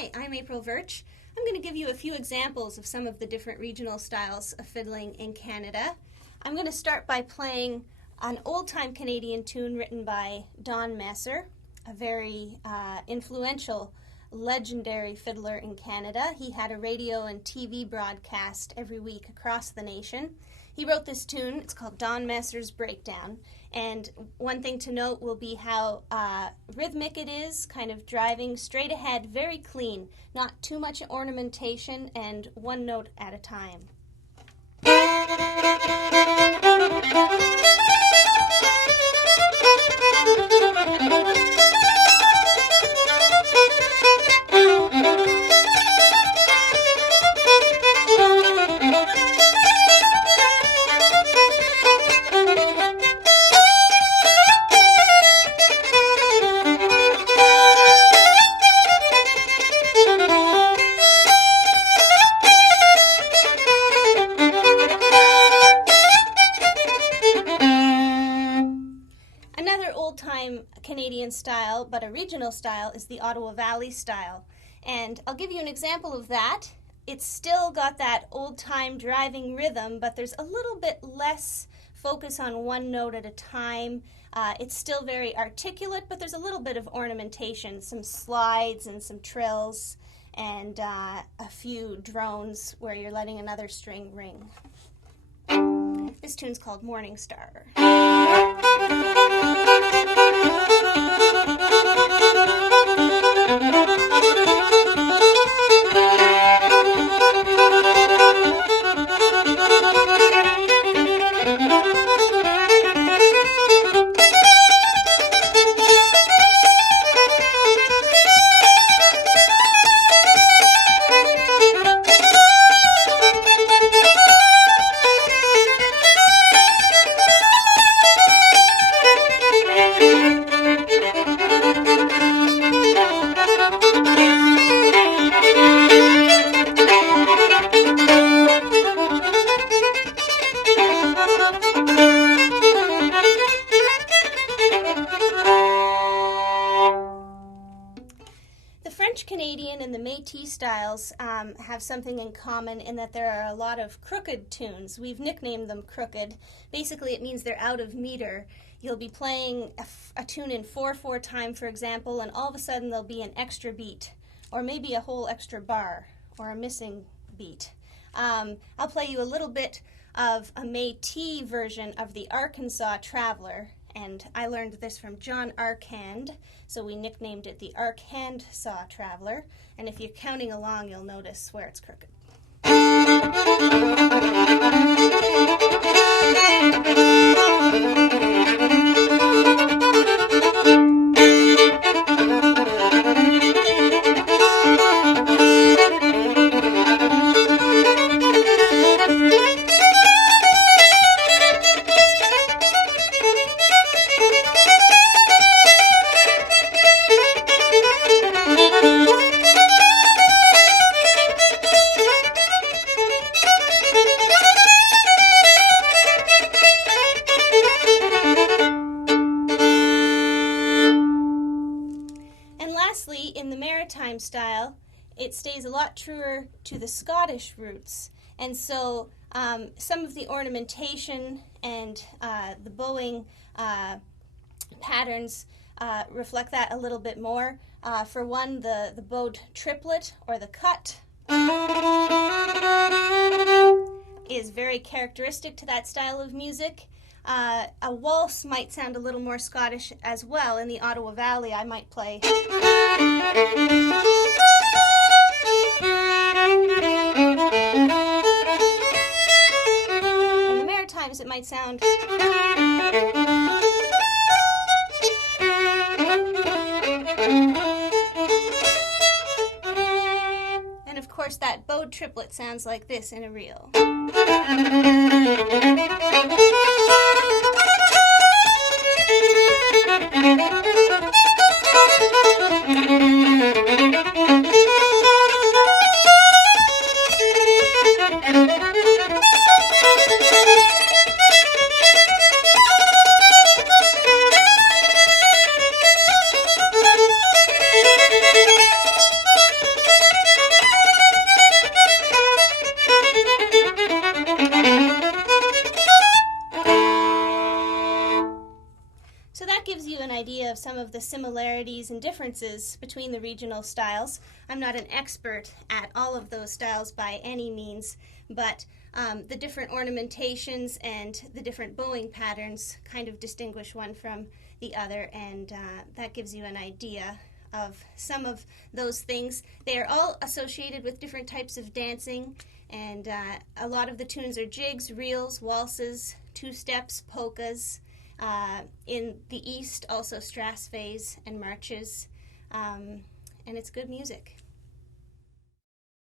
Hi, I'm April Verch. I'm going to give you a few examples of some of the different regional styles of fiddling in Canada. I'm going to start by playing an old-time Canadian tune written by Don Messer, a very influential, legendary fiddler in Canada. He had a radio and TV broadcast every week across the nation. He wrote this tune. It's called Don Messer's Breakdown. And one thing to note will be how rhythmic it is, kind of driving straight ahead, very clean, not too much ornamentation, and one note at a time. Another old-time Canadian style, but a regional style, is the Ottawa Valley style. And I'll give you an example of that. It's still got that old-time driving rhythm, but there's a little bit less focus on one note at a time. It's still very articulate, but there's a little bit of ornamentation, some slides and some trills, and a few drones where you're letting another string ring. This tune's called Morning Star. The French-Canadian and the Métis styles have something in common in that there are a lot of crooked tunes. We've nicknamed them crooked. Basically, it means they're out of meter. You'll be playing a tune in 4/4 time, for example, and all of a sudden there'll be an extra beat, or maybe a whole extra bar, or a missing beat. I'll play you a little bit of a Métis version of the Arkansas Traveler, and I learned this from John Arcand, so we nicknamed it the Arkansas Traveler, and if you're counting along, you'll notice where it's crooked. Lastly, in the Maritime Style, it stays a lot truer to the Scottish roots, and so some of the ornamentation and the bowing patterns reflect that a little bit more. For one, the bowed triplet or the cut is very characteristic to that style of music. A waltz might sound a little more Scottish as well. In the Ottawa Valley, I might play. In the Maritimes, it might sound. And of course, that bowed triplet sounds like this in a reel. idea of some of the similarities and differences between the regional styles. I'm not an expert at all of those styles by any means, but the different ornamentations and the different bowing patterns kind of distinguish one from the other, and that gives you an idea of some of those things. They are all associated with different types of dancing, and a lot of the tunes are jigs, reels, waltzes, two-steps, polkas. In the East, also strathspeys and marches, and it's good music.